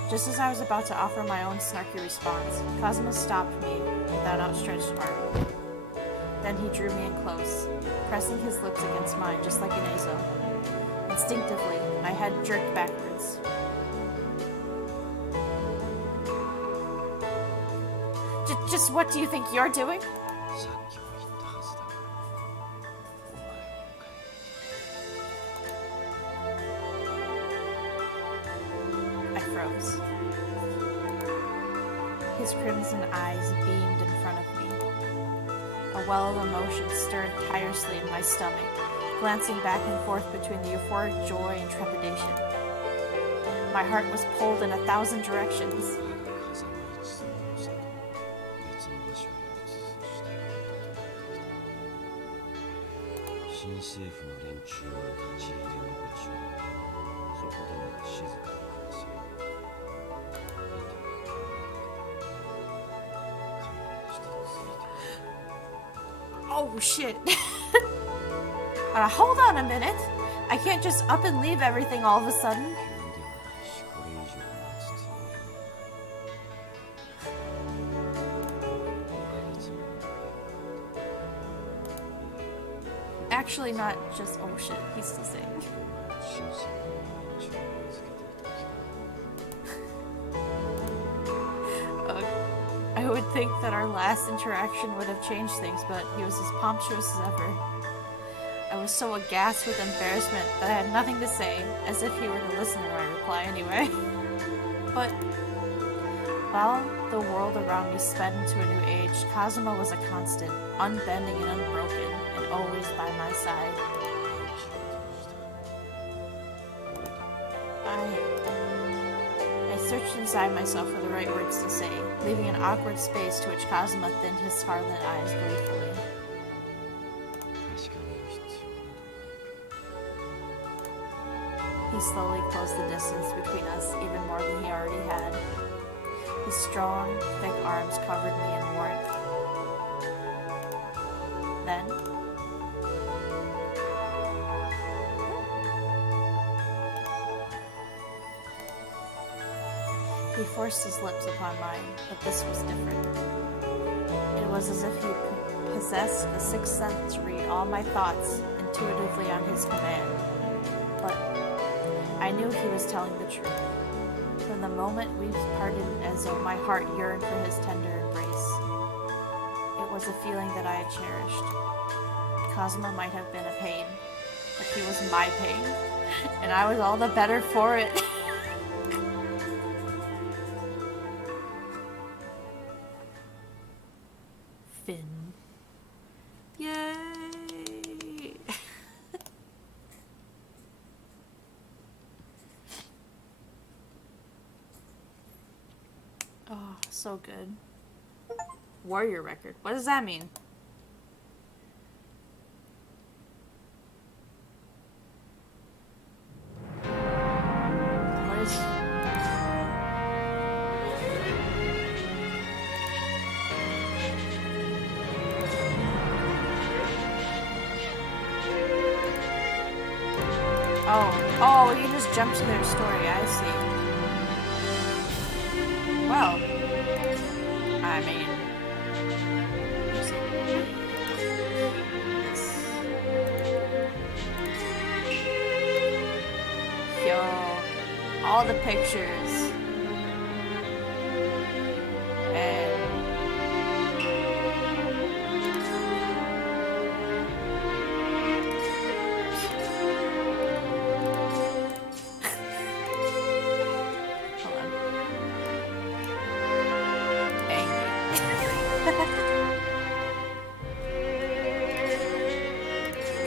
Just as I was about to offer my own snarky response, Kazama stopped me with that outstretched arm. Then he drew me in close, pressing his lips against mine just like an Azo. Instinctively, my head jerked backwards. Just what do you think you're doing? さっきも言ったはずだがお前を迎え I froze. His crimson eyes beamed in front of me. A well of emotion stirred tirelessly in my stomach, glancing back and forth between the euphoric joy and trepidation. My heart was pulled in 1,000 directions. 風間一さんのさ別の場所へ移した新政府の連中は立ち入りの場所そこでは静かに暮らせよOh shit. Hold on a minute. I can't just up and leave everything all of a sudden. 急ではないしこれ以上待つつもりは5ヶ月も Actually, not just oh shit. He's still saying. 新政府の連中を預けていた期間 I would think that our last interaction would have changed things, but he was as pompous as ever. I was so aghast with embarrassment that I had nothing to say, as if he were to listen to my reply anyway. But while the world around me sped into a new age, Kazama was a constant, unbending and unbroken, and always by my side. I searched inside myself for the right words to say, leaving an awkward space to which Kazama thinned his scarlet eyes gleefully. 確かめる必要などないか He slowly closed the distance between us even more than he already had. His strong, thick arms covered me in warmth. Then, he forced his lips upon mine, but this was different. It was as if he possessed the sixth sense to read all my thoughts intuitively on his command. But I knew he was telling the truth. From the moment we parted as though my heart yearned for his tender embrace. It was a feeling that I had cherished. Kazama might have been a pain, but he was my pain, and I was all the better for it. Finn. Yay! Oh, so good. Warrior record. What does that mean? What is... Oh, you just jump to their story, I see. Well, I mean... Yo, all the pictures. And... Hold on.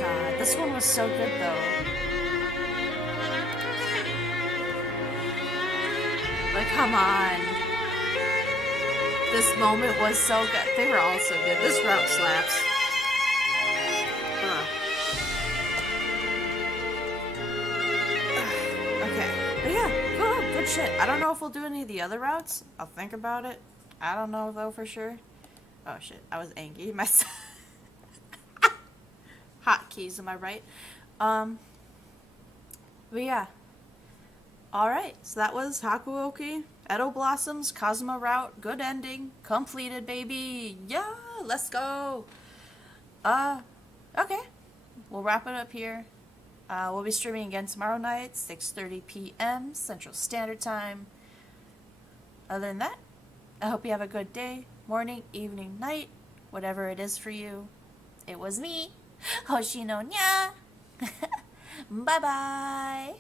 God, this one was so good though. Like, come on. This moment was so good. They were all so good. This route slaps. Ugh. Okay. But yeah, cool. Good shit. I don't know if we'll do any of the other routes. I'll think about it. I don't know though for sure. Oh shit. I was angry myself. Hotkeys, am I right? But yeah. Alright, so that was Hakuoki Edo Blossoms, Kazama route, good ending, completed, baby. Yeah, let's go. Okay. We'll wrap it up here. We'll be streaming again tomorrow night, 6:30 p.m. Central Standard Time. Other than that, I hope you have a good day, morning, evening, night, whatever it is for you. It was me, Hoshino Nya. Bye-bye.